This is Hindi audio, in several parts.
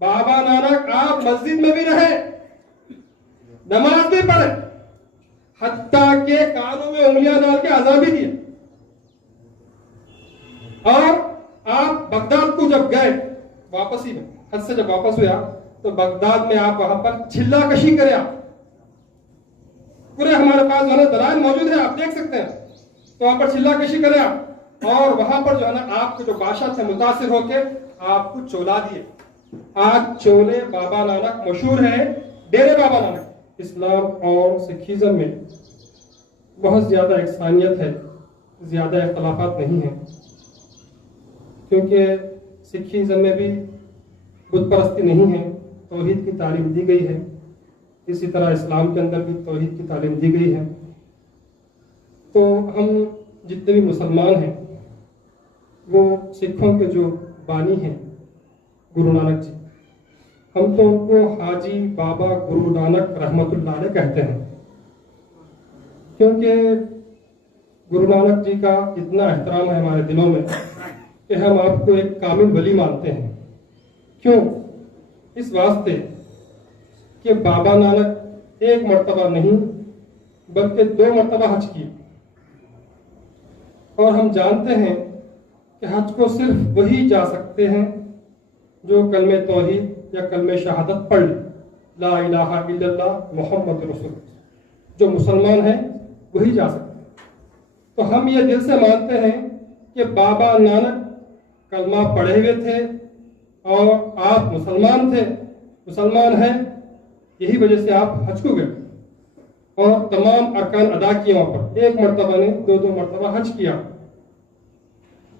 बाबा नानक आप मस्जिद में भी रहे, नमाज भी पढ़े, हत्ता के कानों में उंगलियां डाल के अज़ान भी दिए। और आप बगदाद को जब गए वापसी में, हज से जब वापस हुए आप, तो बगदाद में आप वहां पर चिल्ला कशी करे। आप पूरे हमारे पास जो है ना दलाइल मौजूद है, आप देख सकते हैं। तो वहां पर चिल्ला कशी करे आप, और वहां पर जो है ना आपके जो बादशाह थे मुतासिर होके आपको चोला दिए। आज चोले बाबा नानक मशहूर है, डेरे बाबा नानक। इस्लाम और सिखिज्म में बहुत ज्यादा एकसानियत है, ज्यादा इख्तलाफात नहीं है, क्योंकि सिखिज्म में भी बुत परस्ती नहीं है, तौहीद की तालीम दी गई है। इसी तरह इस्लाम के अंदर भी तौहीद की तालीम दी गई है। तो हम जितने भी मुसलमान हैं वो सिखों के जो बानी हैं गुरु नानक जी, हम तो उनको हाजी बाबा गुरु नानक रहमतुल्लाह अलैह कहते हैं, क्योंकि गुरु नानक जी का इतना एहतराम है हमारे दिलों में कि हम आपको एक कामिल वली मानते हैं। क्यों? इस वास्ते कि बाबा नानक एक मर्तबा नहीं बल्कि 2 मर्तबा हज की, और हम जानते हैं कि हज को सिर्फ वही जा सकते हैं जो कलमे तौहीद या कलमे शहादत पढ़ ले, ला इलाहा इल्लल्लाह मुहम्मद रसूल। जो मुसलमान हैं वही जा सकते हैं। तो हम ये दिल से मानते हैं कि बाबा नानक कलमा पढ़े हुए थे और आप मुसलमान थे, मुसलमान हैं, यही वजह से आप हज को गए और तमाम अरकान अदा किए वहां पर। 1 मर्तबा ने 2 मर्तबा हज किया।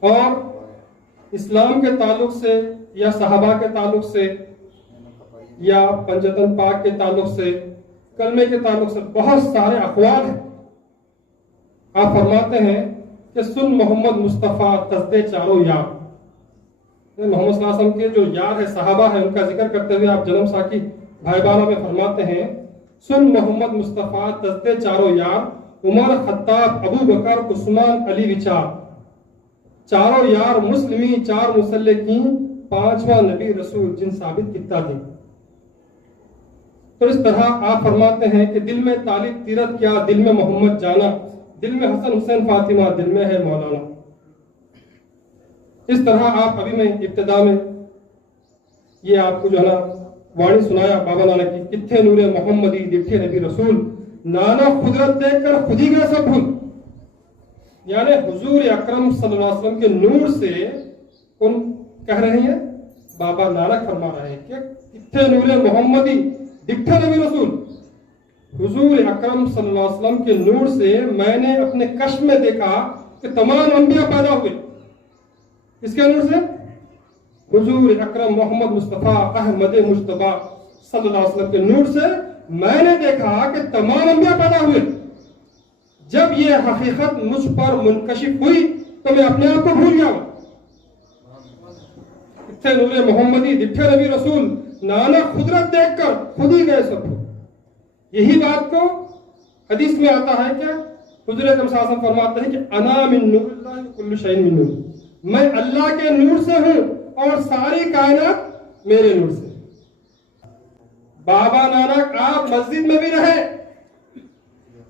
और इस्लाम के ताल्लुक से या सहाबा के ताल्लुक से या पंजतन पाक के ताल्लुक से, कलमे के ताल्लुक से बहुत सारे अक़वाल हैं। आप फरमाते हैं कि सुन मोहम्मद मुस्तफ़ा तस्दे चारों यार। मोहम्मद सल्लल्लाहु अलैहि वसल्लम के जो यार है, सहाबा है, उनका जिक्र करते हुए आप जन्म साकी भाईबाना में फरमाते हैं, सुन मोहम्मद मुस्तफ़ा तस्दे चारों यार, उमर खत्ताब अबू बकर उस्मान अली विचार, चारों यार मुस्लिमी 4 मुसल्लिकीन, 5वां नबी रसूल जिन साबित किता दी। तो इस तरह आप फरमाते हैं कि दिल में तालिब तीरथ क्या, दिल में मोहम्मद जाना, दिल में हसन हुसैन फातिमा, दिल में है मौलाना। इस तरह आप अभी मैं इब्तिदा में ये आपको जो है ना वाणी सुनाया बाबा नानक की, कित्थे नूरे मोहम्मदी दिखे नबी रसूल, नाना खुदरत देखकर खुद ही गए सब भूल। यानी हुजूर अकरम सल्लल्लाहु अलैहि वसल्लम के नूर से कौन कह रहे हैं? बाबा नानक फरमा रहे हैं कि कित्थे नूरे मोहम्मदी दिखे नबी रसूल, हुजूर अकरम सल्लल्लाहु अलैहि वसल्लम के नूर से मैंने अपने कश्फ में देखा कि तमाम अंबिया पैदा हुए। इसके नूर से हुजूर अकरम मोहम्मद मुस्तफ़ा अहमद मुज्तबा सल्लल्लाहु अलैहि वसल्लम के नूर से मैंने देखा कि तमाम अंबिया पैदा हुए। जब ये हकीकत मुझ पर मुनकशिफ हुई तो मैं अपने आप को भूल गया। इत्थे नूरे मोहम्मदी दिखे नबी रसूल, नाना खुदरत देखकर खुद ही गए सब। यही बात को हदीस में आता है कि हुजूर अकरम सल्लल्लाहु अलैहि वसल्लम फरमाते हैं कि अना मिन नूरिल्लाहि कुल्लु शैइन मिन नूर, मैं अल्लाह के नूर से हूं और सारी कायनात मेरे नूर से। बाबा नानक आप मस्जिद में भी रहे,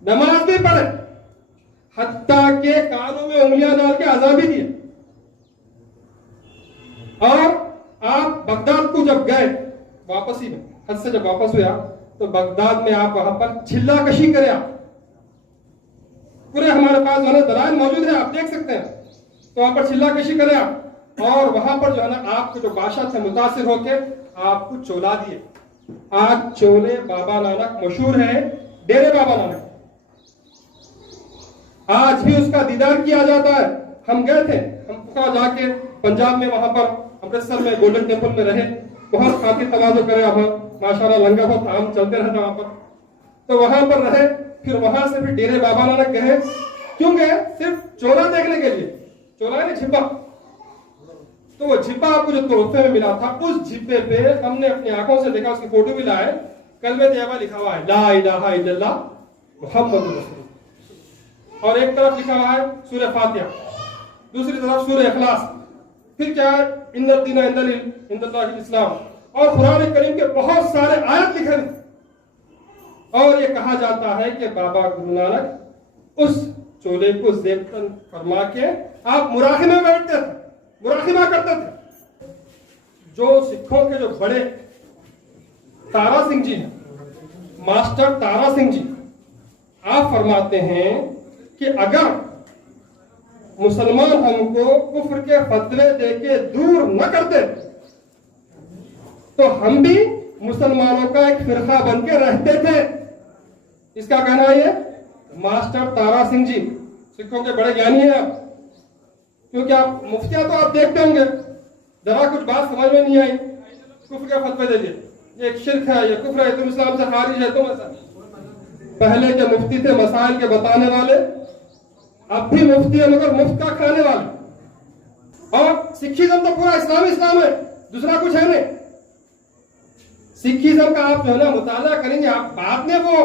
नमाज भी पढ़े, हत्ता के कानों में उंगलियां डाल के अज़ान भी दिए। और आप बगदाद को जब गए वापसी में, हज से जब वापस हुए आप, तो बगदाद में आप वहां पर चिल्ला कशी करे। आप पूरे हमारे पास जो है दलाइल मौजूद है, आप देख सकते हैं। तो वहां पर चिल्ला कशी करे आप, और वहां पर जो है ना आपके जो बादशाह थे मुतासिर होके आपको चोला दिए। आज चोले बाबा नानक मशहूर है, डेरे बाबा नानक। आज भी उसका दीदार किया जाता है। हम गए थे, हम पूरा जाके पंजाब में वहां पर अमृतसर में गोल्डन टेम्पल में रहे, बहुत खातिर तवाज़ो करे। अब माशाल्लाह लंगर बहुत आम चलते रहता वहां पर, तो वहां पर रहे। फिर वहां से फिर डेरे बाबा नानक गए। क्यों गए? सिर्फ चोला देखने के लिए। चोला नहीं, झिब्बा। तो वो झिब्बा आपको जो तोहफे में मिला था, उस झिब्बे पे हमने अपनी आंखों से देखा, उसकी फोटो भी लाए। कलमे तैयबा लिखा हुआ है, ला इलाहा इल्लल्लाह मुहम्मद रसूल, और एक तरफ लिखा हुआ है सूरह फातिहा, दूसरी तरफ सूरह इखलास। फिर क्या है? इन्नद दीना इंदल्लाहिल इस्लाम, और कुरान करीम के बहुत सारे आयत लिखे हैं। और ये कहा जाता है कि बाबा गुरु नानक उस चोले को जेबतन फरमा के आप मुराहिमे में बैठते थे, मुराहिमा करते थे। जो सिखों के जो बड़े तारा सिंह जी हैं, मास्टर तारा सिंह जी, आप फरमाते हैं कि अगर मुसलमान हमको कुफ्र के फतवे देके दूर न करते तो हम भी मुसलमानों का एक फिरका बन के रहते थे। इसका कहना है ये मास्टर तारा सिंह जी, सिखों के बड़े ज्ञानी हैं आप। क्योंकि आप मुफ्तियां तो आप देखते होंगे, जरा कुछ बात समझ में नहीं आई, कुफ्र के फतवे दे दिए, ये एक शिर्क है, ये कुफ्र है, तुम इस्लाम से खारिज है, तुम ऐसा। पहले के मुफ्ती थे मसाइल के बताने वाले, अब भी मुफ्ती है मगर मुफ्त का खाने वाले। और सिखिज्म तो पूरा इस्लाम है, दूसरा कुछ है नहीं। सिखिज्म का आप जो है ना मुताला करेंगे, आप बाद में वो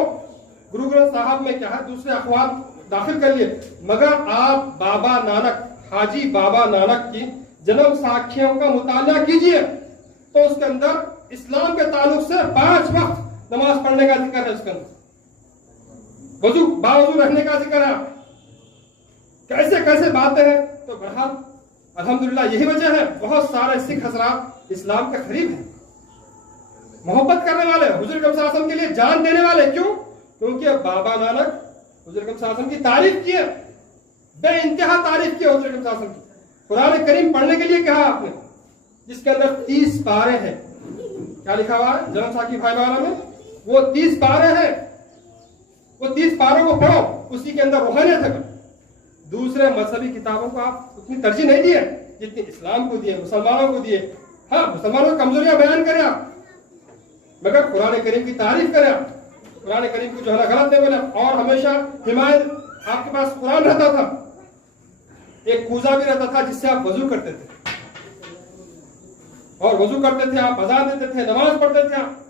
गुरु ग्रंथ साहब में क्या है दूसरे अखबार दाखिल करिए, मगर आप बाबा नानक, हाजी बाबा नानक की जन्म साखियों का मुताला कीजिए तो उसके अंदर इस्लाम के ताल्लुक से 5 वक्त नमाज पढ़ने का जिक्र है, उसके अंदर वजू बावजू रहने का जिक्र है। कैसे कैसे बातें हैं। तो बहरहाल अल्हम्दुलिल्लाह यही वजह है बहुत सारे सिख हजरात इस्लाम के करीब हैं, मोहब्बत करने वाले, हुजूर अकरम सल्लल्लाहु अलैहि वसल्लम के लिए जान देने वाले। क्यों? क्योंकि बाबा नानक हुजूर अकरम सल्लल्लाहु अलैहि वसल्लम की तारीफ की है, बेइंतहा तारीफ की है हुजूर अकरम सल्लल्लाहु अलैहि वसल्लम की। कुरान करीम पढ़ने के लिए कहा आपने, जिसके अंदर 30 पारे हैं। क्या लिखा हुआ है जन्म साखी भाई वाला में? वो 30 पारे हैं, वो 30 पारों को पढ़ो, उसी के अंदर रूहानियत है। दूसरे मजहबी किताबों को आप उतनी तरजीह नहीं दिए जितनी इस्लाम को दिए, मुसलमानों को दिए। हाँ, मुसलमानों की कमजोरियां बयान करें आप, मगर कुरान करीम की तारीफ करें आप, कुरान करीम को जो है गलत नहीं बोले। और हमेशा हिमायत आपके पास कुरान रहता था, एक कूजा भी रहता था जिससे आप वजू करते थे, और वजू करते थे आप, अज़ान देते थे, नमाज पढ़ते थे आप।